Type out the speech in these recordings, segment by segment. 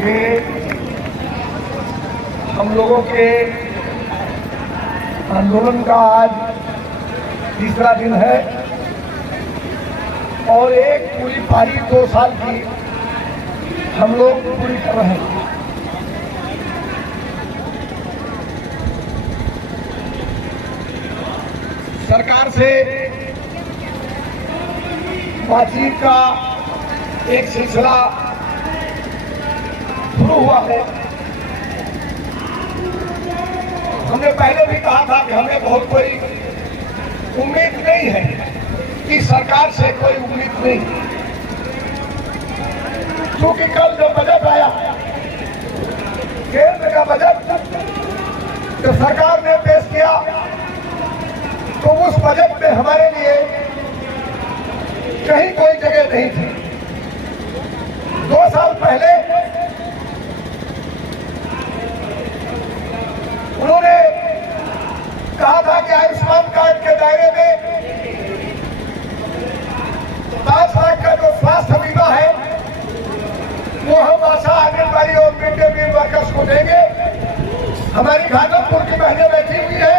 ये हम लोगों के आंदोलन का आज तीसरा दिन है और एक पूरी पारी 2 साल की हम लोग पूरी कर रहे हैं। सरकार से बातचीत का एक सिलसिला शुरू हुआ है। हमने पहले भी कहा था कि हमें बहुत कोई उम्मीद नहीं है, कि सरकार से कोई उम्मीद नहीं, क्योंकि कल जो बजट आया केंद्र का बजट जो सरकार ने पेश किया, तो उस बजट में हमारे लिए कहीं कोई जगह नहीं थी। 2 साल पहले उन्होंने कहा था कि आयुष्मान कार्ड के दायरे में 5 लाख का जो स्वास्थ्य बीमा है वो हम आशा आंगनबाड़ी और मिड डे मील वर्कर्स को देंगे। हमारी घाटमपुर की बहनें बैठी हुई है,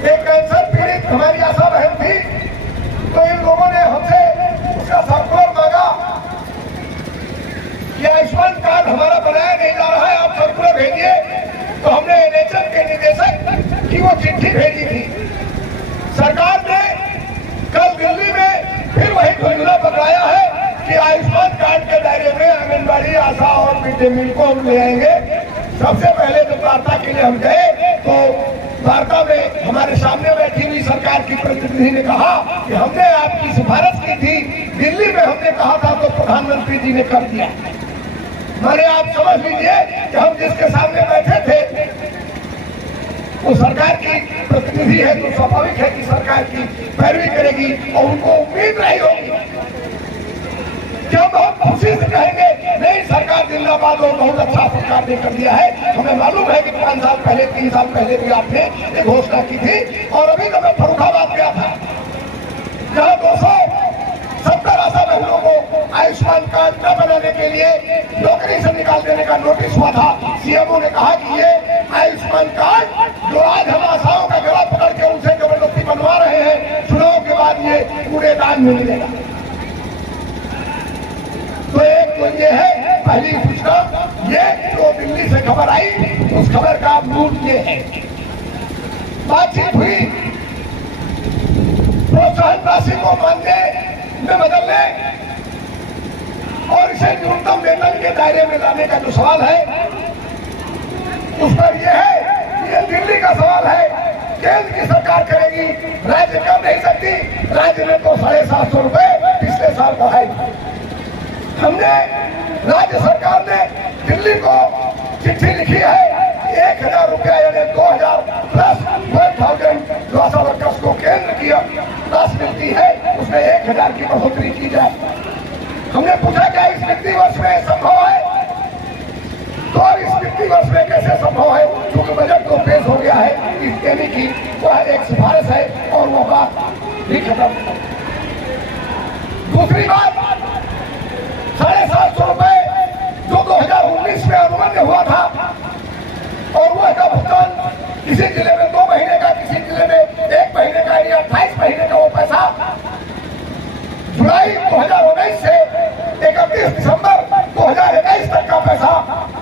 एक कैंसर पीड़ित हमारी आशा बहन थी, तो इन लोगों ने हमसे उसका सर्कुलर मांगा कि आयुष्मान कार्ड हमारा बनाया नहीं जा रहा है, आप सर्कुलर भेजिए। तो हमने एनएचएम के निदेशक की वो चिट्ठी भेजी थी। सरकार ने कल दिल्ली में फिर वही योजना बताया है कि आयुष्मान कार्ड के दायरे में आंगनबाड़ी, आशा और मिड डे मील को हम ले आएंगे। सबसे पहले जब वार्ता के लिए हम गए तो वार्ता में हमारे सामने बैठी हुई सरकार की प्रतिनिधि ने कहा कि हमने आपकी सिफारिश की थी, दिल्ली में हमने कहा था तो प्रधानमंत्री जी ने कर दिया। मैंने आप समझ लीजिए कि हम जिसके सामने बैठे थे वो सरकार की प्रतिनिधि है, तो स्वाभाविक है कि सरकार की पैरवी करेगी और उनको उम्मीद नहीं होगी कि हम बहुत खुशी से कहेंगे नहीं सरकार जिंदाबाद और बहुत अच्छा सरकार ने कर दिया है। हमें मालूम है कि 5 साल पहले 3 साल पहले भी आपने ये घोषणा की थी। और अभी तो मैं फर्रुखाबाद गया था, जहाँ 270 आशा बहनों को आयुष्मान कार्ड न बनाने के लिए नौकरी से निकाल देने का नोटिस हुआ था। सीएमओ ने कहा कि ये आयुष्मान कार्ड जो आज हम आशाओं का गला पकड़ के उनसे जबरदस्ती बनवा रहे हैं, चुनाव के बाद ये कूड़ेदान में मिलेगा। तो एक तो ये है पहली सूचना, ये जो दिल्ली से खबर आई उस खबर का मूल ये है। बातचीत हुई प्रोत्साहन राशि को मानदेय में बदलने और इसे न्यूनतम वेतन के दायरे में लाने का जो सवाल है उस पर यह है कि ये दिल्ली का सवाल है, केंद्र की सरकार करेगी, राज्य कर नहीं सकती। राज्य ने तो 750 रुपए पिछले साल बढ़ाई। हमने राज्य सरकार ने दिल्ली को चिट्ठी लिखी है, 1000 रुपया यानी 2000 प्लस 1000 जो आशा वर्कर्स को केंद्र की राशि मिलती है उसमें 1000 की बढ़ोतरी की जाए। हमने पूछा क्या इस वित्तीय वर्ष में संभव है, तो इस वित्तीय वर्ष में कैसे संभव है, क्योंकि बजट तो पेश हो गया है। इस देने की वह एक सिफारिश है और वो बात भी खत्म। दूसरी बात, 750 रुपए जो 2019 में अनुमन्य हुआ था और वह का भुगतान किसी जिले में 2 महीने का, किसी जिले में 1 महीने का, या 28 महीने का वो पैसा जुलाई 2019 से 31 दिसंबर 2021 तक का पैसा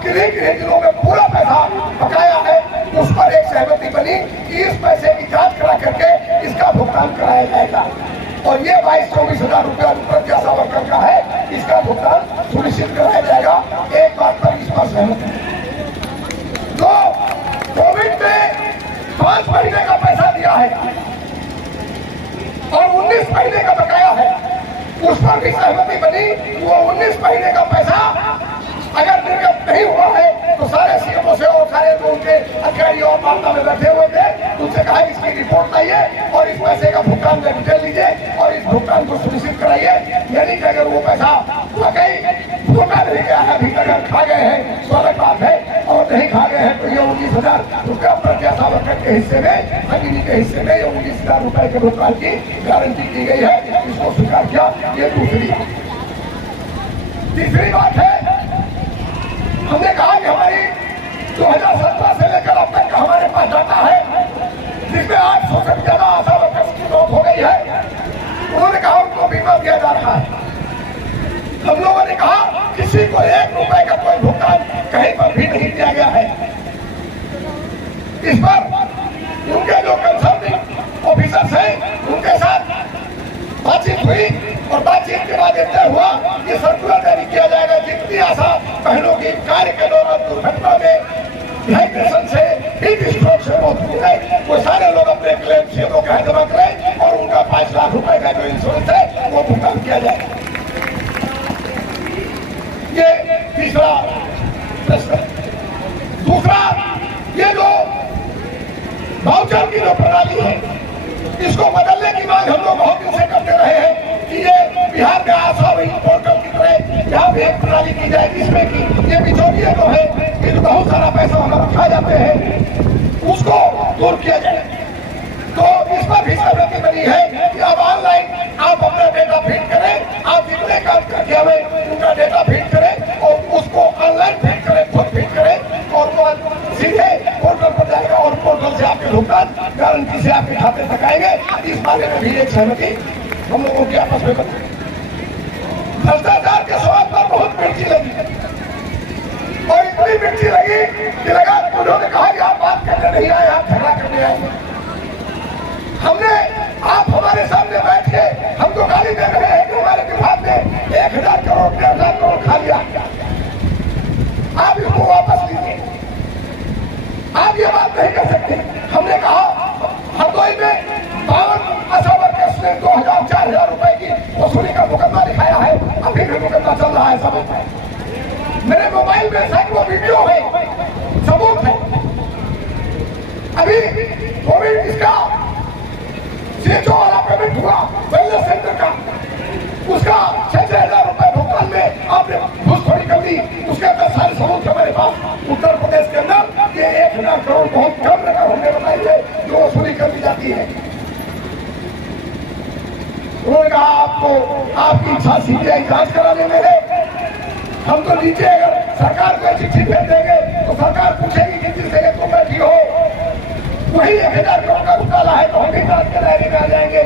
गृह जिलों में पूरा पैसा बकाया है। उस पर एक सहमति बनी कि इस पैसे की जांच करा करके इसका भुगतान कराया जाएगा और ये 22-24 हजार रुपया प्रति आशा वर्कर का है, इसका भुगतान सुनिश्चित कराया जाएगा। एक बात पर इस पर सहमत है। तो कोविड में 5 महीने का पैसा दिया है और 19 महीने का बकाया है, उस पर भी सहमति बनी। वो 19 महीने का पैसा अगर निर्गत नहीं हुआ है तो सारे सीएमओ से और सारे जो उनके अधिकारी और वार्ता में बैठे हुए थे उनसे कहा इसकी रिपोर्ट लाइए और इस पैसे का भुगतान का डिटेल लीजिए और इस भुगतान को सुनिश्चित कराइए। यानी कि अगर वो पैसा वाकई भुगता नहीं गया है, अभी अगर खा गए हैं तो अलग बात है, और नहीं खा गए हैं तो ये 19,000 रुपया प्रति आशा वर्कर के हिस्से में, भगिनी के हिस्से में ये 19,000 रुपए के भुगतान की गारंटी की गई है। इसको स्वीकार किया। ये दूसरी तीसरी बात है, हमने कहा कि हमारी 2017 से लेकर अब तक हमारे पास डाटा है जिसमें 800 से ज्यादा आशा वर्कर्स की मौत हो गई है। उन्होंने कहा उनको बीमा दिया जा रहा है। हम लोगों ने कहा किसी को 1 रुपए का कोई भुगतान कहीं पर भी नहीं दिया गया है। इस पर उनके जो कंसर्निंग ऑफिसर्स हैं उनके साथ बातचीत हुई और बातचीत के बाद इतना हुआ कि सर्कुलर जारी किया जाएगा। जितनी आशा बहनों की कार्य के दौरान दुर्घटना में डिहाइड्रेशन से हीट स्ट्रोक से मौत हो गई, वो सारे लोग अपने क्लेम सीएमओ का जमा करें और उनका 5 लाख रुपए का जो इंश्योरेंस है वो भुगतान किया जाएगा। ये तीसरा प्रश्न। दूसरा, ये जो वाउचर की जो प्रणाली है इसको बदलने की मांग हम लोग बहुत दिन से करते रहे हैं कि ये बिहार में आशा वही पोर्टल की तरह यहाँ भी एक प्रणाली की जाए जिसमें कि ये बिचौलिए जो है ये जो बहुत सारा पैसा हमारा खा जाते हैं उसको दूर किया जाए। तो इस पर भी सहमति बनी है कि अब ऑनलाइन आप अपना डेटा फीड करें, आप जितने काम करके हमें उनका डेटा फीड करें और उसको ऑनलाइन फीड करें, खुद फीड करें और वो सीधे पोर्टल पर जाएगा और पोर्टल से आपके भुगतान गारंटी से आपके खाते तक आएंगे। इस बारे में भी एक सहमति हम लोगों के आपस में बनी। भ्रष्टाचार के सवाल पर बहुत मिर्ची लगी और इतनी मिर्ची लगी कि लगा उन्होंने कहा कि आप बात करने नहीं आए, आप झगड़ा करने आए। हमने आप हमारे सामने बैठ के हमको गाली दे रहे हैं कि हमारे विभाग में 1000 करोड़ 1.5 लाख करोड़ खा लिया। आप इसको वापस लीजिए, आप ये बात नहीं कर सकते। हमने कहा हरदोई में 52 आशा वर्कर्स ने 2000-4000 रुपए की वसूली का मुकदमा दिखाया है, अभी भी मुकदमा चल रहा है। सब मेरे मोबाइल में सैकड़ों वीडियो है, सबूत है। अभी कोविड इसका सीएचओ वाला पेमेंट हुआ वेलनेस सेंटर का, उसका 6,000 रुपए भुगतान में आपने घूसखोरी कर दी। उसके अंदर सारे सबूत हमारे पास। उत्तर प्रदेश के अंदर ये 1,00,000 करोड़ बहुत कम रकम हमने बताई है जो वसूली कर दी जाती है। उन्होंने कहा आपको आपकी इच्छा सीबीआई जांच कराने में है। हम तो नीचे अगर सरकार को चिट्ठी भेज देंगे तो सरकार पूछेगी कि जिस जगह तुम बैठी हो वही 1,000 करोड़ का घोटाला है तो हम भी जांच कराने में आ जाएंगे।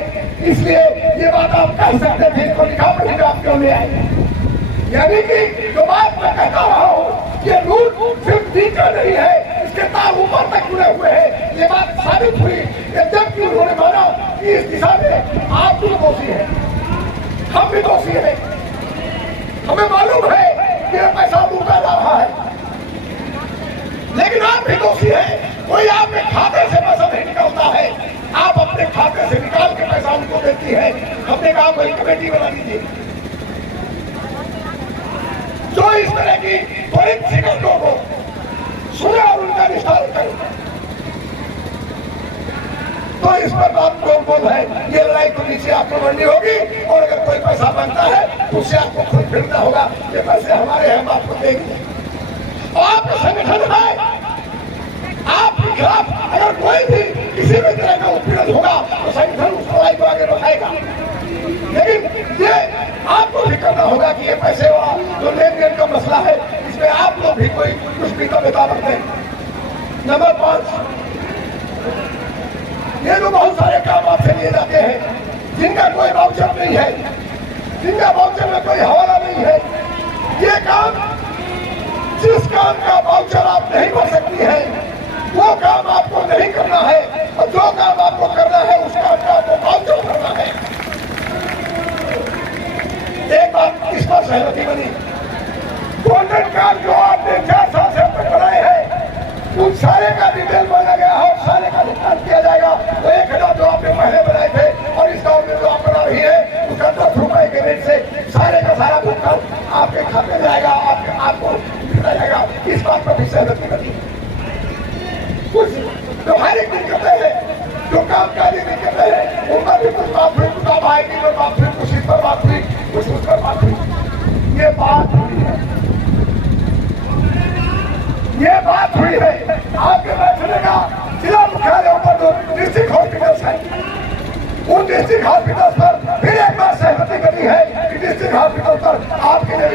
इसलिए ये बात आप कह सकते थे, इसको लिखा पड़ेगा आप क्यों ले आए। यानी कि जो बात मैं कहता रहा हूँ ये लूट सिर्फ नीचे नहीं है, इसके तार ऊपर तक जुड़े हुए हैं। ये बात साबित हुई जबकि उन्होंने माना कि इस दिशा में आप भी दोषी है, हम भी दोषी है। हमें मालूम है कि ये पैसा लूटा जा रहा है, लेकिन आप भी दोषी है। कोई आपके खाते से पैसा नहीं निकलता है, आप अपने खाते से निकाल के पैसा उनको देती है। हमने कहा कोई कमेटी बना दीजिए जो इस तरह की त्वरित शिकायतों को सुने और उनका निस्तारण करे। तो इस पर बात बोल है, ये लड़ाई तो नीचे आपको लड़नी होगी और अगर कोई पैसा बनता है उससे आपको खुद फिरना होगा। ये पैसे हमारे हैं, हम आपको देंगे। आपका संगठन है, आपके खिलाफ अगर कोई भी किसी भी तरह का उत्पीड़न होगा तो संगठन उस लड़ाई को आगे बढ़ाएगा। लेकिन ये आपको भी करना होगा कि ये पैसे वाला जो लेन देन का मसला है इसमें आप लोग भी कोई कुछ भी कविता रखते हैं। नंबर 5, ये जो बहुत सारे काम आपसे लिए जाते हैं जिनका कोई वाउचर नहीं है, जिनका वाउचर में कोई हवाला नहीं है, ये काम जिस काम का वाउचर आप नहीं भर सकती है वो काम आपको नहीं करना है और जो काम आपको करना है उस काम का आपको वाउचर करना है। एक बात इस पर सहमति बनी, गोल्डन कार्ड जो आपने 4 साल से अब तक बनाए हैं उन सारे का डिटेल मांगा गया है और सारे का भुगतान किया जाएगा। तो 1,000 जो आपने पहले बनाए थे और इस गाँव में जो आप बना रही है उसका 10 रुपए के रेट से सारे का सारा भुगतान आपके खाते में जाएगा, आपको दिया जाएगा। इस बात पर भी सहमति बनी। कुछ व्यवहारिक दिक्कतें हैं, जो कामकाजी दिक्कतें हैं उन पर भी कुछ बात हुई, कुछ आएगी पर बात हुई, कुछ इस पर बात हुई, कुछ उस पर बात हुई। ये बात हुई है, ये बात हुई है। आपके बैठने का जिला मुख्यालयों पर जो डिस्ट्रिक्ट हॉस्पिटल्स है उन डिस्ट्रिक्ट हॉस्पिटल्स पर फिर एक बार सहमति बनी है कि डिस्ट्रिक्ट हॉस्पिटल पर आपके लिए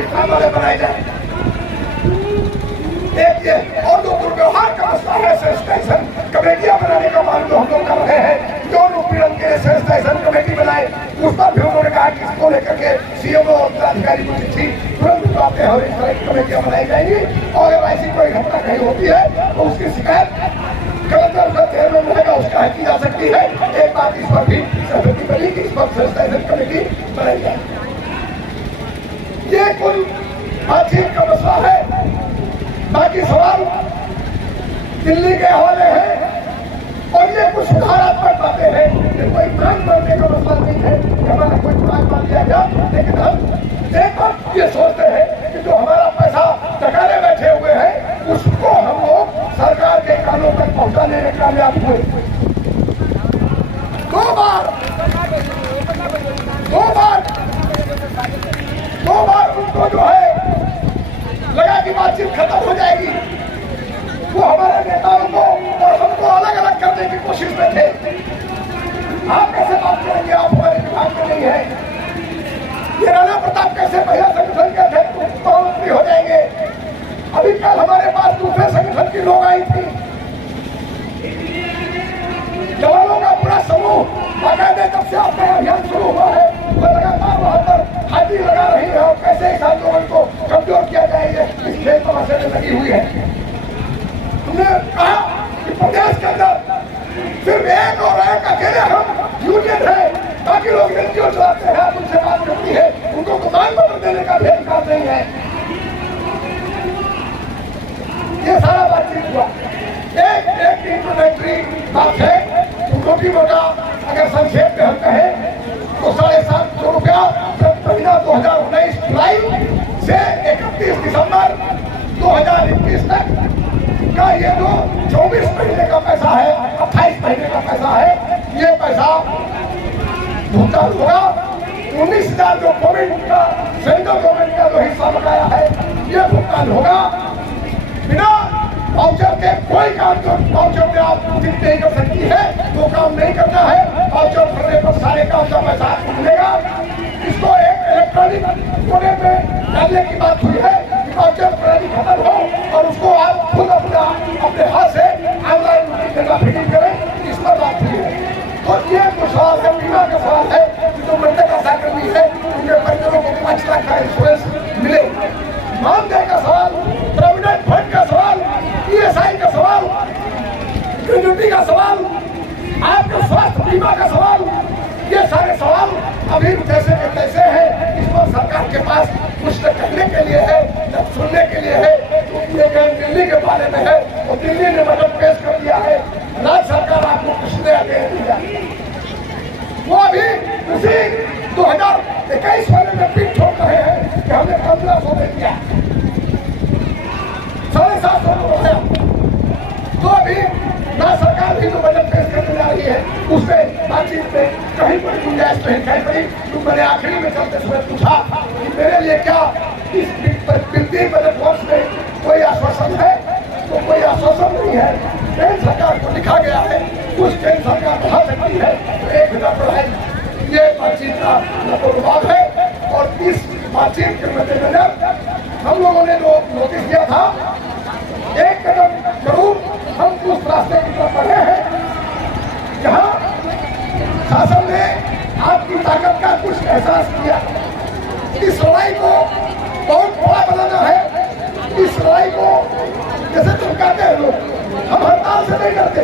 अधिकारी को चिट्ठी तुरंत भिजवाते हैं और इस तरह की कमेटियां बनाई जाएंगी। और अगर ऐसी कोई घटना कहीं होती है तो उसकी शिकायत कलेक्टर से चेयरमैन रहेगा, उसका की जा सकती है। एक बात इस पर भी सहमति बनी कि इस पर सेंसिटाइजेशन कमेटी बनाई जाए। ये कुल बातचीत का मसला है। बाकी सवाल दिल्ली के हवाले हैं और ये कुछ सुधारात्मक बातें हैं। ये कोई मांग करने का मसला नहीं है कि हमारा कोई मांग मान लिया गया, लेकिन हम एक बात ये सोचते हैं कि जो हमारा पैसा टकाने बैठे हुए हैं उसको हम लोग सरकार के कानों तक पहुंचाने में कामयाब हुए। दो बार उनको जो है लगा कि बातचीत खत्म हो जाएगी। वो हमारे नेताओं को और हमको अलग अलग करने की कोशिश में थे। आप कैसे बात करेंगे, आप हमारे विभाग में नहीं है। ये राणा प्रताप कैसे महिला संगठन के अध्यक्ष मुख्यमंत्री हो जाएंगे। अभी कल हमारे पास दूसरे संगठन की लोग आई थी, जवानों का पूरा समूह बाकायदे जब से आपका अभियान शुरू हुआ है वो लगातार वहां पर हाजिरी लगा रही है और कैसे इस आंदोलन को कमजोर किया जाएगा इस खेल तमाशे में लगी हुई है। हमने कहा कि प्रदेश के अंदर सिर्फ एक और एक अकेले हम यूनियन है, बाकी लोग एनजीओ चलाते हैं, उनसे बात करती है, उनको तो मांग पत्र देने का भी अधिकार नहीं है। ये सारा बातचीत हुआ। एक इंट्रोडक्टरी बात है, उनको भी मोटा अगर संक्षेप में हम कहें तो 750 रुपया महीना 2019 जुलाई से 31 दिसंबर 2021 तक का ये जो 24 महीने का पैसा है, 28 महीने का पैसा है, ये पैसा भुगतान होगा। 19,000 जो कोविड का सेंट्रल गवर्नमेंट का जो हिस्सा बनाया है ये भुगतान होगा बिना वाउचर के। कोई काम जो वाउचर में आप उचित नहीं कर सकती है वो काम नहीं करना है। वाउचर करने पर सारे काम का पैसा मिलेगा। इसको एक इलेक्ट्रॉनिक कोने में डालने की बात हुई है, वाउचर प्रणाली खत्म हो और उसको आप खुद अपने हाथ से ऑनलाइन जगह फिटिंग करें, इस पर बात हुई है। तो ये कुछ सवाल है, बीमा का सवाल है, जो मृतक का सहकर्मी है उनके परिजनों को 5 लाख का इंश्योरेंस मिले। मानदेय का सवाल, प्रोविडेंट फंड का सवाल, ESI का सवाल, ग्रेजुटी का सवाल, आपके स्वास्थ्य बीमा का सवाल, ये सारे सवाल अभी जैसे के तैसे हैं। इस पर सरकार के पास कुछ न कहने के लिए है न सुनने के लिए है। दिल्ली के बारे में है और दिल्ली ने बजट पेश कर दिया है, राज्य सरकार आपको कुछ दे दिया। वो अभी उसी 2021 वाले में पीठ छोड़ रहे हैं कि हमने 1500 दे दिया, 750 को बढ़ाया। तो अभी ना सरकार भी जो बजट पेश करने जा रही है उसमें बातचीत में कहीं पर गुंजाइश नहीं कहीं पड़ी। तो मैंने आखिरी में चलते समय पूछा कि मेरे लिए क्या इस वित्तीय बजट वर्ष में कोई आश्वासन है, तो कोई आश्वासन नहीं है। केंद्र सरकार को लिखा गया है, कुछ केंद्र सरकार बढ़ा सकती है तो 1000 बढ़ाएगी। ये बातचीत का नतोलवाद है। और इस बातचीत के मद्देनजर हम लोगों ने जो नोटिस दिया था, एक कदम जरूर हम उस रास्ते की तरफ बढ़े हैं जहां शासन ने आपकी ताकत का कुछ एहसास किया। इस लड़ाई को बहुत बड़ा बनाना है। इस लड़ाई को जैसे चमकाते हैं लोग, हम हड़ताल से नहीं डरते,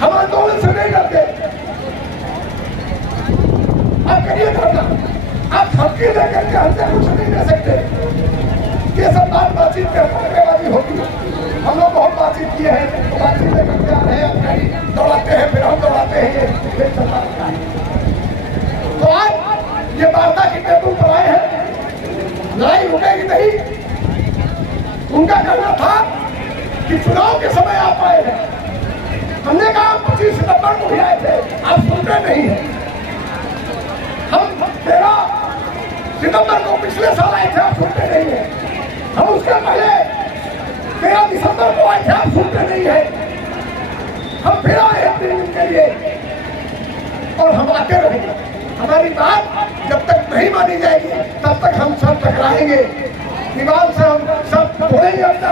हम आंदोलन से नहीं डरते। आप करिए धरना, आप धमकी देकर के हमसे कुछ नहीं ले सकते। ये सब बातचीत करने होगी। हम लोग बहुत बातचीत किए हैं, बातचीत करते आ रहे हैं, दौड़ाते हैं, फिर हम दौड़ाते हैं, ये चलता रहता है। तो आज ये वार्ता की टेबल पर आए हैं, लड़ाई रुकेगी नहीं। उनका कहना था कि चुनाव के समय आप आए हैं, हमने कहा 25 सितंबर को भी आए थे, आप सुनते नहीं है। हम 13 सितंबर को पिछले साल आए थे, आप सुनते नहीं है। हम उसके पहले 13 दिसंबर को आए थे, आप सुनते नहीं है। हम फिर आए हैं 3 दिन के लिए और हम आते रहेंगे। हमारी बात जब तक नहीं मानी जाएगी तब तक हम सब टकराएंगे, दीवार से हम सब तोड़ेंगे अपना।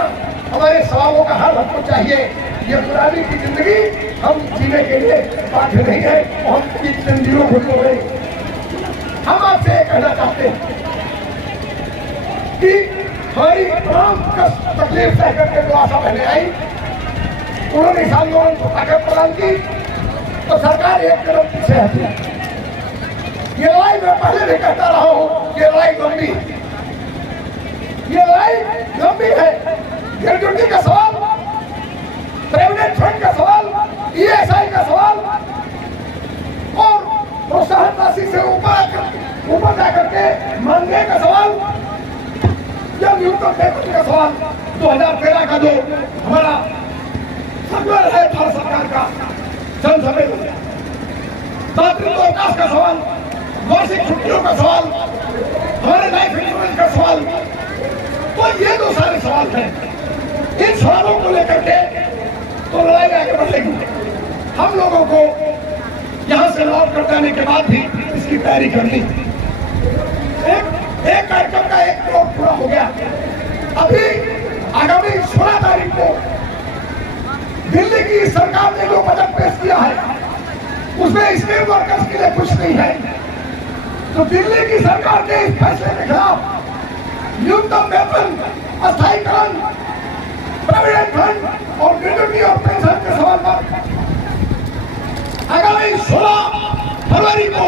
हमारे सवालों का हल हमको चाहिए। ये पुरानी की जिंदगी हम जीने के लिए बाध्य नहीं है, हम की जिंदगियों को तोड़े। हम आपसे कहना चाहते हैं कि हमारी तमाम तकलीफ सह करके जो आशा बहने आई, उन्होंने किसानों को ताकत प्रदान की, तो सरकार एक कदम पीछे हटी। ये लड़ाई मैं पहले भी कहता रहा हूं, ये लड़ाई लंबी, ये लड़ाई लंबी है। ग्रेजुटी का सवाल, प्रेविडेंट फंड का सवाल, ईएसआई का सवाल और प्रोत्साहन राशि से ऊपर जाकर के मानदेय का सवाल, या न्यूनतम वेतन का सवाल, 2013 का जो हमारा सर्कुलर है भारत सरकार का संसद, दातृत्व अवकाश का सवाल, वार्षिक छुट्टियों का सवाल, हमारे लाइफ इंश्योरेंस का सवाल, तो ये जो सारे सवाल हैं, इन सवालों को लेकर के तो लड़ाई आगे बढ़ेगी। हम लोगों को यहाँ से लौट कर जाने के बाद भी इसकी तैयारी करनी। एक कार्यक्रम का 1 करोड़ पूरा हो गया। अभी आगामी 16 तारीख को दिल्ली की सरकार ने जो बजट पेश किया है, उसमें स्किल वर्कर्स के लिए कुछ नहीं है। तो दिल्ली की सरकार के इस फैसले के खिलाफ न्यूनतम वेतन, अस्थायीकरण, प्रोविडेंट फंड और ग्रेजुटी और पेंशन के सवाल पर आगामी 16 फरवरी को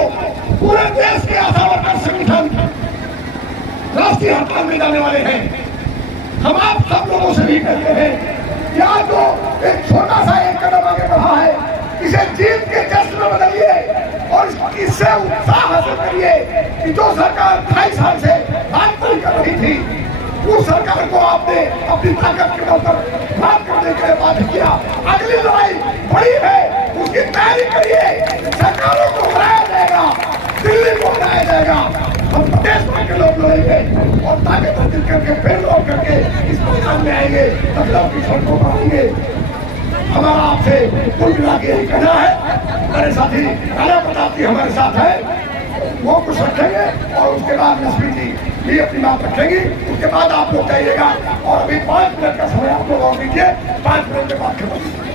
पूरे देश के आशा वर्कर संगठन राष्ट्रीय हड़ताल में जाने वाले हैं। हम आप सब लोगों से भी कहते हैं कि आज जो एक छोटा सा एक कदम आगे बढ़ा है, इसे जीत के जश्न में बदलिए और इससे उत्साह हासिल करिए कि जो सरकार 28 साल से बात नहीं कर रही थी, उस सरकार को आपने अपनी ताकत के बल पर बात करने के लिए बाध्य किया। अगली लड़ाई बड़ी है, उसकी तैयारी करिए। सरकारों को हराया जाएगा, दिल्ली को हराया जाएगा, हम प्रदेश भर के लोग लड़ेंगे और ताकत हासिल करके फिर लौट करके इस मैदान में आएंगे, बदलाव की सड़कों पर आएंगे। हमारा आपसे कुल मिला के यही कहना है। हमारे साथी राणा प्रताप जी हमारे साथ है, वो कुछ रखेंगे और उसके बाद लक्ष्मी जी भी अपनी बात रखेंगी। उसके बाद आप लोग जाइएगा और अभी 5 मिनट का समय आप लोग और दीजिए, 5 मिनट के बाद खत्म।